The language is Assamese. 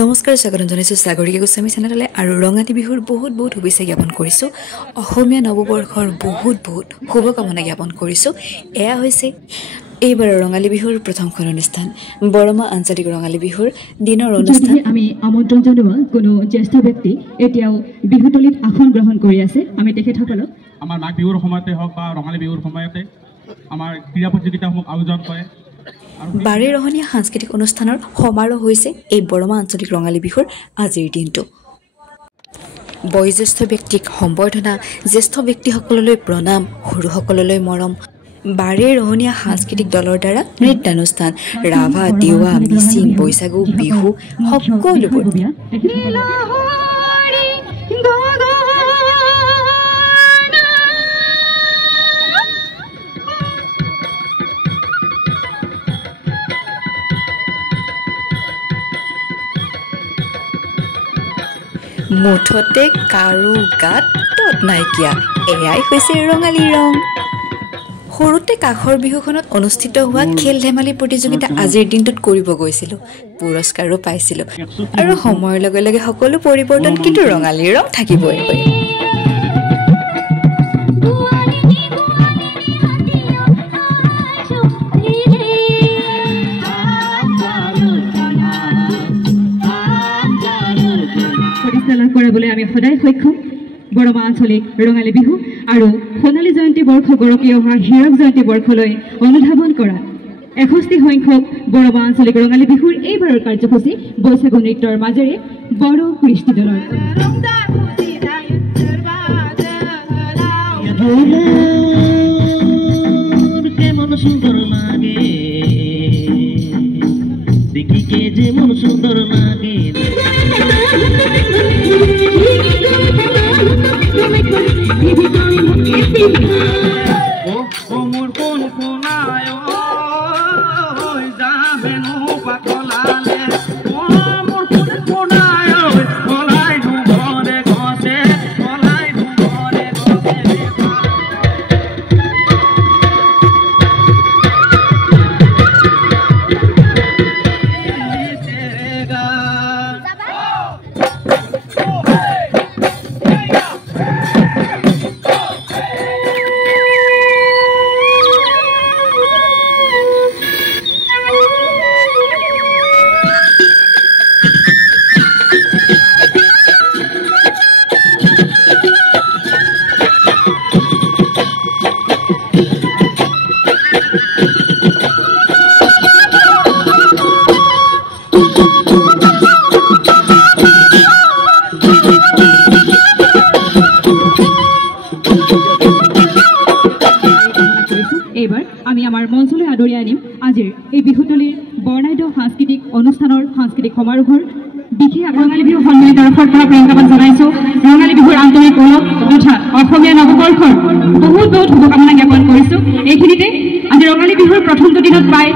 নমস্কাৰ স্বাগতম জনাইছোঁ সাগৰিকা গোস্বামী চেনেললৈ আৰু ৰঙালী বিহুৰ বহুত শুভেচ্ছা জ্ঞাপন কৰিছোঁ। অসমীয়া নৱবৰ্ষৰ বহুত শুভকামনা জ্ঞাপন কৰিছোঁ। এয়া হৈছে এইবাৰৰ ৰঙালী বিহুৰ প্ৰথমখন অনুষ্ঠান, বৰমা আঞ্চলিক ৰঙালী বিহুৰ দিনৰ অনুষ্ঠান। আমি আমন্ত্ৰণ জনোৱা কোনো জ্যেষ্ঠ ব্যক্তি এতিয়াও বিহুতলীত আসন গ্ৰহণ কৰি আছে। আমি তেখেতসকলক আমাৰ মাঘ বিহুৰ সময়তে হওক বা ৰঙালী বিহুৰ সময়তে আমাৰ ক্ৰীড়া প্ৰতিযোগিতাসমূহ আয়োজন কৰে। বাৰেৰহণীয়া সাংস্কৃতিক অনুষ্ঠানৰ সমাৰোহ হৈছে এই বৰমা আঞ্চলিক ৰঙালী বিহুৰ আজিৰ দিনটো। বয়োজ্যেষ্ঠ ব্যক্তিক সম্বৰ্ধনা, জ্যেষ্ঠ ব্যক্তিসকললৈ প্ৰণাম, সৰুসকললৈ মৰম। বাৰেৰহণীয়া সাংস্কৃতিক দলৰ দ্বাৰা নৃত্যানুষ্ঠান, ৰাভা, তিৱা, মিচিং, বৈশাগু, বিহু সকলোবোৰ। মুঠতে কাৰো গাত তত নাইকিয়া, এয়াই হৈছে ৰঙালী ৰং। সৰুতে কাষৰ বিহুখনত অনুষ্ঠিত হোৱা খেল ধেমালি প্ৰতিযোগিতা আজিৰ দিনটোত কৰিব গৈছিলোঁ, পুৰস্কাৰো পাইছিলোঁ। আৰু সময়ৰ লগে লগে সকলো পৰিৱৰ্তন, কিন্তু ৰঙালী ৰং থাকিবই। কৰিবলৈ আমি সদায় সক্ষম। বৰমা আঞ্চলিক ৰঙালী বিহু আৰু সোণালী জয়ন্তী বৰ্ষ গৰকি অহা হীৰক জয়ন্তী বৰ্ষলৈ অনুধাৱন কৰা 61 সংখ্যক বৰমা আঞ্চলিক ৰঙালী বিহুৰ এইবাৰৰ কাৰ্যসূচী বৈশাগু নৃত্যৰ মাজেৰে বড় কৃষ্টিদলৰ সাংস্কৃতিক সমাৰোহৰ বিশেষ ৰঙালী বিহু সন্মিলিত তৰফৰ প্ৰিয়ংকাবান জনাইছোঁ। ৰঙালী বিহুৰ আন্তৰিক গৌৰৱ তথা অসমীয়া নৱবৰ্ষৰ বহুত শুভকামনা জ্ঞাপন কৰিছোঁ। এইখিনিতে আজি ৰঙালী বিহুৰ প্ৰথমটো দিনত পাই